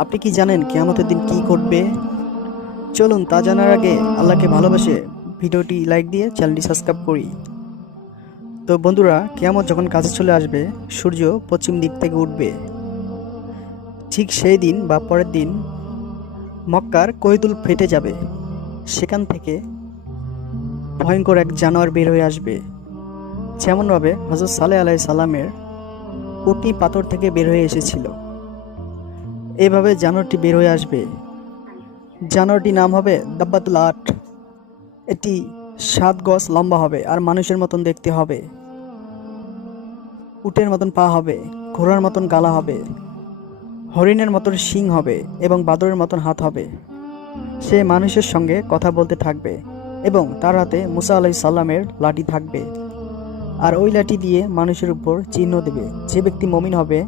আপনি কি জানেন কিয়ামতের দিন কি ঘটবে? চলুন তা জানার আগে আল্লাহকে ভালোবেসে ভিডিওটি লাইক দিয়ে চ্যানেলটি সাবস্ক্রাইব করি। তো বন্ধুরা, কিয়ামত যখন কাছে চলে আসবে, সূর্য পশ্চিম দিক থেকে উঠবে। ঠিক সেই দিন বা পরের দিন মক্কার কোহিতুল ফেটে যাবে। সেখান থেকে ভয়ঙ্কর এক জানোয়ার বের হয়ে আসবে, যেমনভাবে হযরত সালেহ আলাইহিস সালামের উটনি পাথর থেকে বের হয়ে এসেছিল। এভাবে জানোয়ারটি বের হয়ে আসবে। জানোয়ারটির নাম হবে দাব্বাতুল আট। এটি 7 গজ লম্বা হবে আর মানুষের মতন দেখতে হবে। উটের মতন পা হবে, ঘোড়ার মতন গালা হবে, হরিণের মতন শিং হবে এবং বাদরের মতন হাত হবে। সে মানুষের সঙ্গে কথা বলতে থাকবে এবং তার হাতে মুসা আলাইহিস সালামের লাঠি থাকবে। আর ওই লাঠি দিয়ে মানুষের উপর চিহ্ন দেবে। যে ব্যক্তি মুমিন হবে